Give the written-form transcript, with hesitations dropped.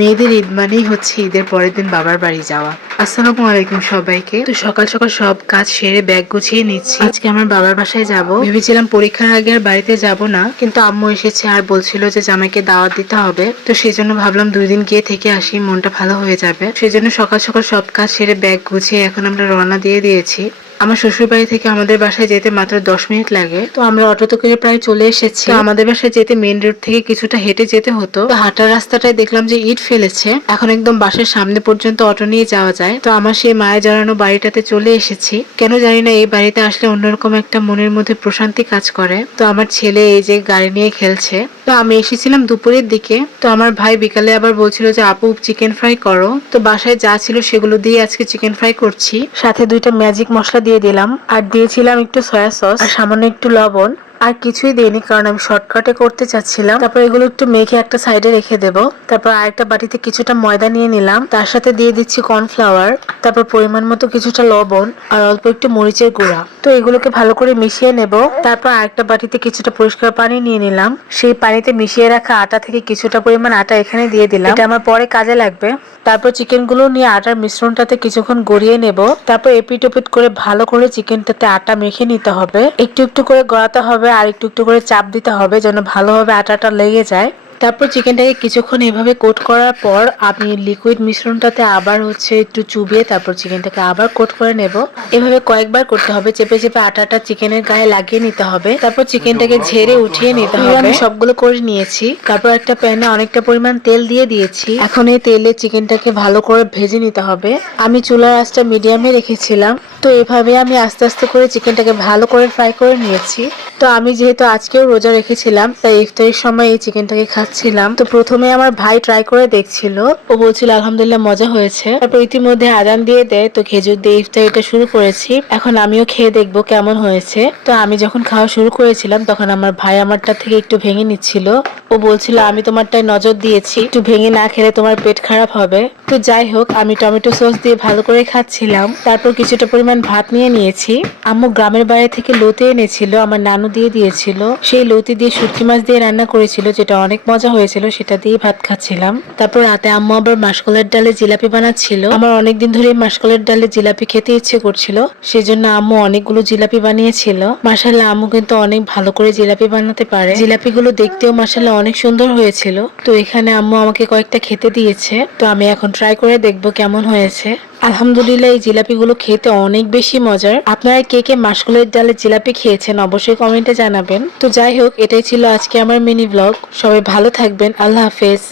মেয়েদের ঈদ মানেই হচ্ছে ঈদের পরের দিন বাবার বাড়ি যাওয়া। আসসালামু আলাইকুম সবাইকে। তো সকাল সকাল সব কাজ সেরে ব্যাগ গুছিয়ে নিচ্ছি। আজকে আমার বাবার বাসায় যাব। ভেবেছিলাম পরীক্ষার আগে আর বাড়িতে যাব না, কিন্তু আম্মু এসেছে আর বলছিল যে জামাইকে দাওয়াত দিতে হবে। তো সেই জন্য ভাবলাম 2 দিন গিয়ে থেকে আসি, মনটা ভালো হয়ে যাবে। সেই জন্য সকাল সকাল সব কাজ সেরে ব্যাগ গুছিয়ে এখন আমরা রওনা দিয়ে দিয়েছি। আমার শ্বশুর বাড়ি থেকে আমাদের বাসায় যেতে মাত্র 10 মিনিট লাগে। তো আমরা অটোতে করে প্রায় চলে এসেছি। তো আমাদের বাসায় যেতে মেইন রোড থেকে কিছুটা হেঁটে যেতে হতো। তো হাঁটার রাস্তাটায় দেখলাম যে ইট ফেলেছে, এখন একদম বাসার সামনে পর্যন্ত অটো নিয়ে যাওয়া যায়। তো আমার সেই মায়া জড়ানো বাড়িটাতে চলে এসেছি। কেন জানি না এই বাড়িতে আসলে অন্যরকম একটা মনের মধ্যে প্রশান্তি কাজ করে। তো আমার ছেলে এই যে গাড়ি নিয়ে খেলছে। তো আমি এসেছিলাম দুপুরের দিকে। তো আমার ভাই বিকালে আবার বলছিল যে আপু চিকেন ফ্রাই করো। তো বাসায় যা ছিল সেগুলো দিয়ে আজকে চিকেন ফ্রাই করছি। সাথে 2টা ম্যাজিক মশলা দিয়ে দিলাম, আর দিয়েছিলাম একটু সয়া সস আর সামান্য একটু লবণ। আর কিছুই দেয়নি, কারণ আমি শর্টকাটে করতে চাচ্ছিলাম। তারপর এগুলো একটু মেখে একটা সাইডে রেখে দেব। তারপর আরেকটা বাটিতে কিছুটা ময়দা নিয়ে নিলাম, তার সাথে দিয়ে দিচ্ছি কর্নফ্লাওয়ার, তারপর পরিমাণ মতো কিছুটা লবণ আর অল্প একটু মরিচের গুঁড়া। তো এগুলোকে ভালো করে মিশিয়ে নেব। তারপর আরেকটা বাটিতে কিছুটা পরিষ্কার পানি নিয়ে নিলাম, সেই পানিতে মিশিয়ে রাখা আটা থেকে কিছুটা পরিমাণ আটা এখানে দিয়ে দিলাম, এটা আমার পরে কাজে লাগবে। তারপর চিকেন গুলো নিয়ে আটার মিশ্রণটাতে কিছুক্ষণ গড়িয়ে নেব। তারপর এপিট ওপিট করে ভালো করে চিকেনটাতে আটা মেখে নিতে হবে। একটু একটু করে গড়াতে হবে আর একটু একটু করে চাপ দিতে হবে যেন ভালোভাবে আটাটা লেগে যায়। তারপর চিকেনটাকে কিছুক্ষণ এভাবে কোট করার পর আমি লিকুইড মিশ্রণটাতে আবার একটু চুবিয়ে তারপর চিকেনটাকে আবার কোট করে নেব। এভাবে কয়েকবার করতে হবে, চেপে চেপে আটাটা চিকেনের গায়ে লাগিয়ে নিতে হবে। তারপর চিকেনটাকে ঝেড়ে উঠিয়ে নিতে হবে। আমি সবগুলো করে নিয়েছি। তারপর একটা প্যানে অনেকটা পরিমাণ তেল দিয়ে দিয়েছি। এখন এই তেলে চিকেনটাকে ভালো করে ভেজে নিতে হবে। আমি চুলার আঁচটা মিডিয়ামে রেখেছিলাম। তো এভাবে আমি আস্তে আস্তে করে চিকেনটাকে ভালো করে ফ্রাই করে নিয়েছি। তো আমি যেহেতু আজকেও রোজা রেখেছিলাম, তাই ইফতারের সময় এই চিকেনটাকে খাচ্ছিলাম। তো প্রথমে আমার ভাই ট্রাই করে দেখছিল, ও বলছিল আলহামদুলিল্লাহ মজা হয়েছে। তারপর ইতিমধ্যে আজান দিয়ে দেয়, তো খেজুর দিয়ে ইফতারিটা শুরু করেছি। এখন আমিও খেয়ে দেখবো কেমন হয়েছে। তো আমি যখন খাওয়া শুরু করেছিলাম তখন আমার ভাই আমারটা থেকে একটু ভেঙে নিচ্ছিল। ও বলছিল আমি তোমারটায় নজর দিয়েছি, একটু ভেঙে না খেলে তোমার পেট খারাপ হবে। তো যাই হোক, আমি টমেটো সস দিয়ে ভালো করে খাচ্ছিলাম। তারপর কিছুটা পরিমাণ ভাত নিয়ে নিয়েছি। আম্মু গ্রামের বাড়ি থেকে লতি এনেছিল, আমার নানু দিয়ে দিয়েছিল। সেই লতি দিয়ে শুটকি মাছ দিয়ে রান্না করেছিল, যেটা অনেক মজা হয়েছিল। সেটা দিয়ে ভাত খাচ্ছিলাম। তারপর রাতে আম্মু আবার মাসকলাইয়ের ডালে জিলাপি বানাচ্ছিল। আমার অনেকদিন ধরে মাসকলাইয়ের ডালে জিলাপি খেতে ইচ্ছে করছিল, সেজন্য আম্মু অনেকগুলো জিলাপি বানিয়েছিল। মাশাআল্লাহ, আম্মু কিন্তু অনেক ভালো করে জিলাপি বানাতে পারে। জিলাপিগুলো দেখতেও মাশাআল্লাহ অনেক সুন্দর হয়েছিল। তো এখানে আম্মু আমাকে কয়েকটা খেতে দিয়েছে। তো আমি এখন ট্রাই করে দেখবো কেমন হয়েছে। আলহামদুলিল্লাহ, এই জিলাপিগুলো খেতে অনেক বেশি মজার। আপনারা কে কে মাসকলাইয়ের ডালে জিলাপি খেয়েছেন অবশ্যই কমেন্টে জানাবেন। তো যাই হোক, এটাই ছিল আজকে আমার মিনি ব্লগ। সবাই ভালো থাকবেন। আল্লাহ হাফেজ।